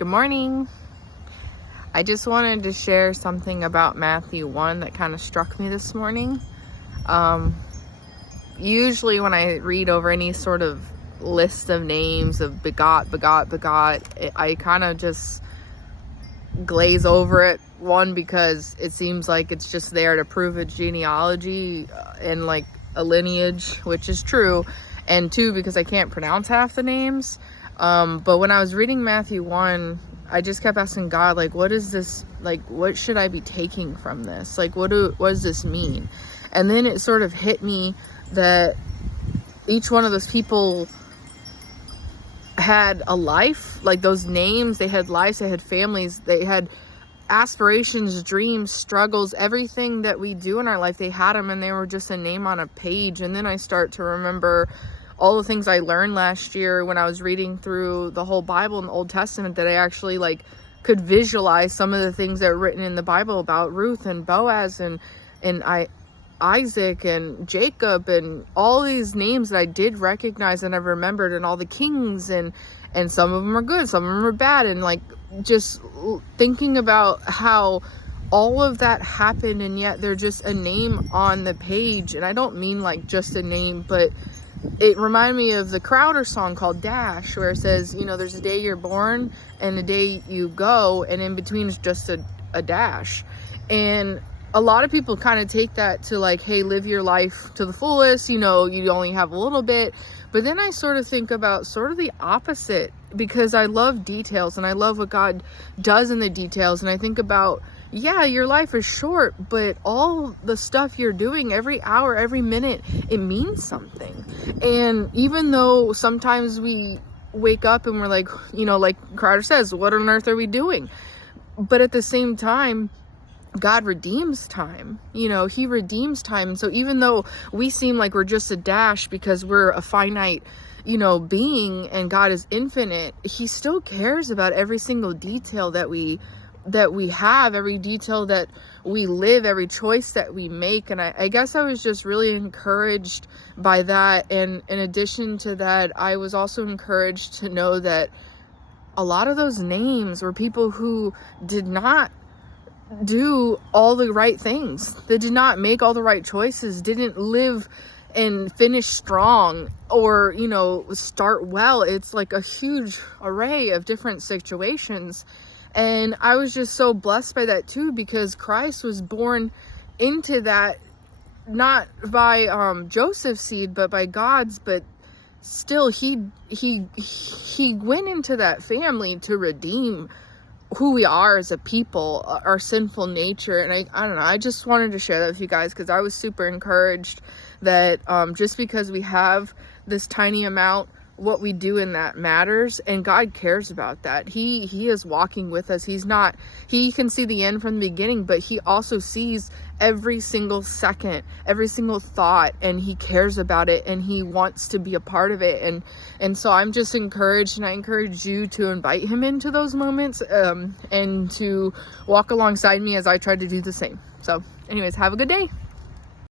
Good morning. I just wanted to share something about Matthew 1 that kind of struck me this morning. Usually when I read over any sort of list of names of begot, I kind of just glaze over it. One, because it seems like it's just there to prove a genealogy and like a lineage, which is true. And two, because I can't pronounce half the names. But when I was reading Matthew 1, I just kept asking God, like, what is this? Like, what should I be taking from this? Like, what does this mean? And then it sort of hit me that each one of those people had a life. Like, those names, they had lives, they had families, they had aspirations, dreams, struggles, everything that we do in our life, they had them, and they were just a name on a page. And then I start to remember all the things I learned last year when I was reading through the whole Bible in the Old Testament, that I actually could visualize some of the things that are written in the Bible about Ruth and Boaz and Isaac and Jacob, and all these names that I did recognize and I've remembered, and all the kings, and some of them are good, some of them are bad, and just thinking about how all of that happened, and yet they're just a name on the page. And I don't mean just a name, but it reminded me of the Crowder song called Dash, where it says, there's a day you're born and a day you go, and in between is just a dash. And a lot of people kind of take that to hey, live your life to the fullest, you only have a little bit. But then I sort of think about sort of the opposite, because I love details and I love what God does in the details. And I think about, yeah, your life is short, but all the stuff you're doing every hour, every minute, it means something. And even though sometimes we wake up and we're like Crowder says, what on earth are we doing? But at the same time, God redeems time. He redeems time. So even though we seem like we're just a dash because we're a finite, being, and God is infinite, he still cares about every single detail that we have, every detail that we live, every choice that we make. And I guess I was just really encouraged by that. And in addition to that, I was also encouraged to know that a lot of those names were people who did not do all the right things. They did not make all the right choices, didn't live and finish strong, or start well. It's a huge array of different situations. And I was just so blessed by that too, because Christ was born into that, not by Joseph's seed, but by God's. But still, he went into that family to redeem who we are as a people, our sinful nature. And I don't know, I just wanted to share that with you guys, because I was super encouraged that just because we have this tiny amount, what we do in that matters, and God cares about that. He is walking with us. He can see the end from the beginning, but he also sees every single second, every single thought, and he cares about it, and he wants to be a part of it. And so I'm just encouraged, and I encourage you to invite him into those moments, and to walk alongside me as I try to do the same. So anyways, have a good day.